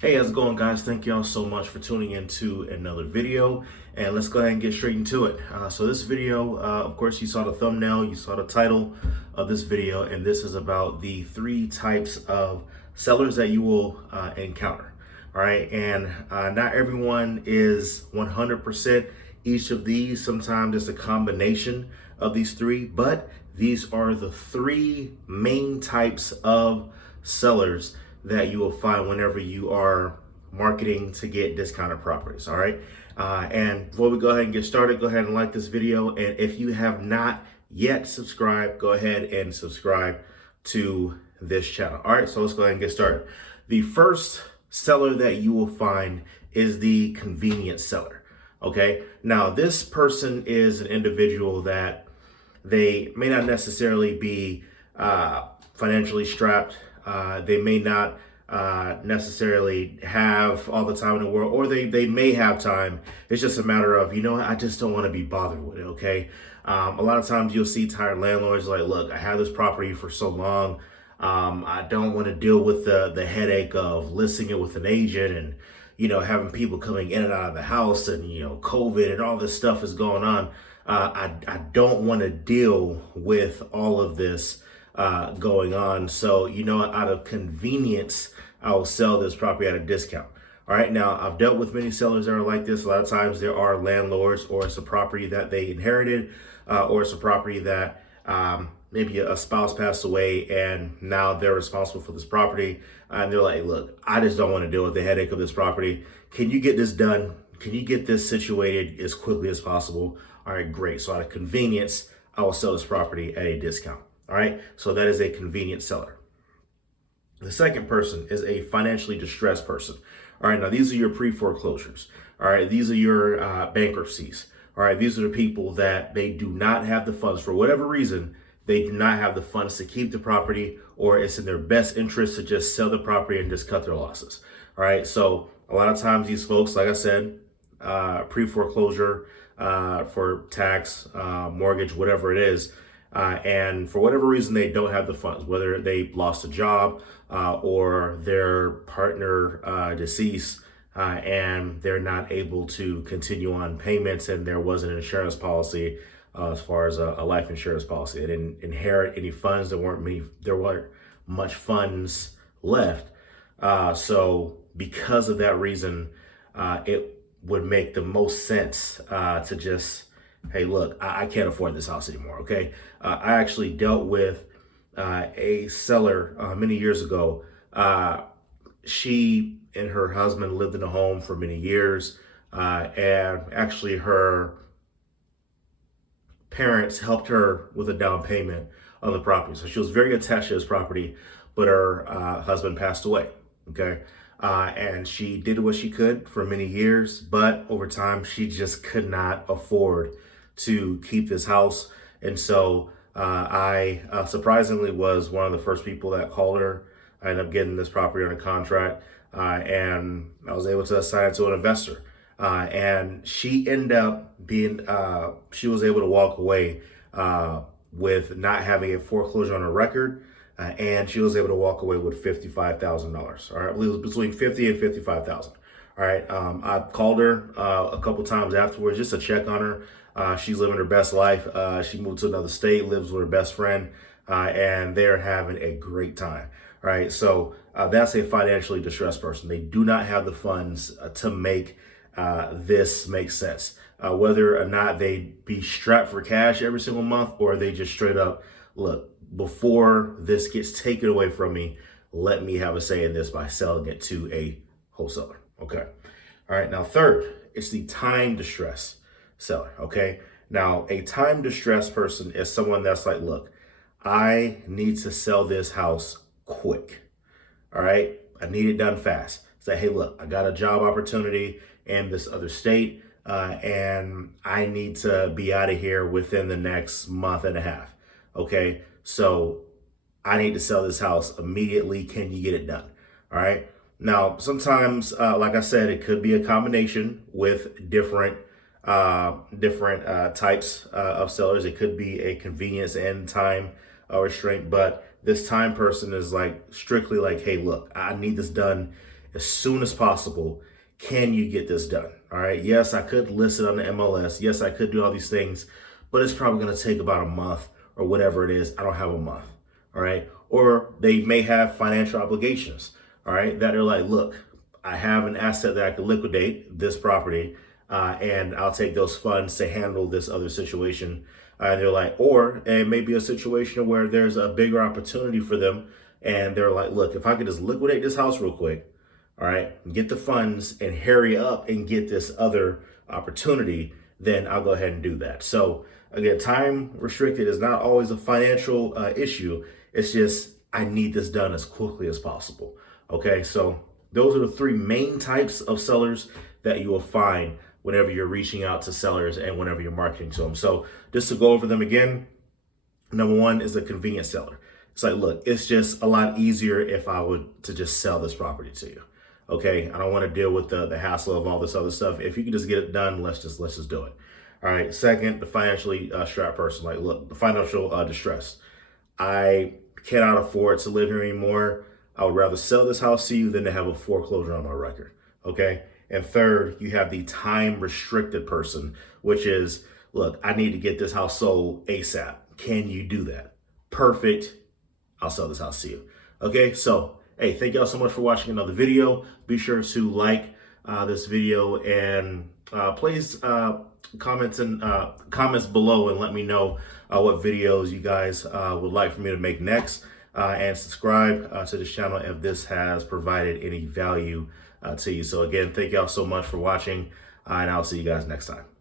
Hey, how's it going, guys? Thank y'all so much for tuning into another video, and let's go ahead and get straight into it. So this video, of course, you saw the thumbnail, you saw the title of this video, and this is about the three types of sellers that you will encounter. All right, and not everyone is 100% each of these. Sometimes it's a combination of these three, but these are the three main types of sellers that you will find whenever you are marketing to get discounted properties. All right. And before we go ahead and get started, go ahead and like this video. And if you have not yet subscribed, go ahead and subscribe to this channel. All right. So let's go ahead and get started. The first seller that you will find is the convenience seller. Okay. Now, this person is an individual that they may not necessarily be financially strapped. They may not necessarily have all the time in the world, or they may have time. It's just a matter of, I just don't want to be bothered with it, okay? A lot of times you'll see tired landlords like, look, I have this property for so long. I don't want to deal with the headache of listing it with an agent and, having people coming in and out of the house and, COVID and all this stuff is going on. I don't want to deal with all of this going on. So, out of convenience, I'll sell this property at a discount. All right. Now, I've dealt with many sellers that are like this. A lot of times there are landlords, or it's a property that they inherited, or it's a property that maybe a spouse passed away and now they're responsible for this property. And they're like, look, I just don't want to deal with the headache of this property. Can you get this done? Can you get this situated as quickly as possible? All right, great. So out of convenience, I will sell this property at a discount. All right, so that is a convenient seller. The second person is a financially distressed person. All right, now these are your pre-foreclosures. All right, these are your bankruptcies. All right, these are the people that they do not have the funds for whatever reason. They do not have the funds to keep the property, or it's in their best interest to just sell the property and just cut their losses. All right, so a lot of times these folks, like I said, pre-foreclosure for tax, mortgage, whatever it is. And for whatever reason, they don't have the funds, whether they lost a job or their partner deceased, and they're not able to continue on payments, and there was an insurance policy as far as a life insurance policy. They didn't inherit any funds. There weren't much funds left. So because of that reason, it would make the most sense to just, hey, look, I can't afford this house anymore, okay? I actually dealt with a seller many years ago. She and her husband lived in a home for many years, and actually her parents helped her with a down payment on the property. So she was very attached to this property, but her husband passed away, okay? And she did what she could for many years, but over time, she just could not afford to keep this house. And so I surprisingly was one of the first people that called her. I ended up getting this property under contract, and I was able to assign it to an investor. And she ended up being, she was able to walk away with not having a foreclosure on her record. And she was able to walk away with $55,000. All right, I believe it was between $50,000 and $55,000. All right, I called her a couple times afterwards just to check on her. She's living her best life. She moved to another state, lives with her best friend, and they're having a great time. All right, so that's a financially distressed person. They do not have the funds to make this make sense. Whether or not they be strapped for cash every single month, or they just straight up, look, before this gets taken away from me, let me have a say in this by selling it to a wholesaler. Okay. All right. Now, third, it's the time distress seller. Okay. Now, a time distressed person is someone that's like, look, I need to sell this house quick. All right. I need it done fast. Say, hey, look, I got a job opportunity in this other state, and I need to be out of here within the next month and a half. Okay. So I need to sell this house immediately. Can you get it done? All right. Now, sometimes, like I said, it could be a combination with different types of sellers. It could be a convenience and time restraint, but this time person is like strictly like, hey, look, I need this done as soon as possible. Can you get this done? All right. Yes, I could list it on the MLS. Yes, I could do all these things, but it's probably going to take about a month or whatever it is. I don't have a month. All right. Or they may have financial obligations. All right. That they're like, look, I have an asset that I could liquidate, this property, and I'll take those funds to handle this other situation. And they're like, or it may be a situation where there's a bigger opportunity for them. And they're like, look, if I could just liquidate this house real quick, all right, get the funds and hurry up and get this other opportunity, then I'll go ahead and do that. So again, time restricted is not always a financial issue. It's just, I need this done as quickly as possible. Okay, so those are the three main types of sellers that you will find whenever you're reaching out to sellers and whenever you're marketing to them. So just to go over them again, number one is a convenient seller. It's like, look, it's just a lot easier if I would to just sell this property to you. Okay, I don't want to deal with the hassle of all this other stuff. If you can just get it done, let's just do it. All right. Second, the financially strapped person. Like, look, the financial distress. I cannot afford to live here anymore. I would rather sell this house to you than to have a foreclosure on my record. Okay. And third, you have the time restricted person, which is, look, I need to get this house sold ASAP. Can you do that? Perfect. I'll sell this house to you. Okay. So, hey, thank y'all so much for watching another video. Be sure to like this video and please comments below and let me know what videos you guys would like for me to make next. And subscribe to this channel if this has provided any value to you. So again, thank y'all so much for watching, and I'll see you guys next time.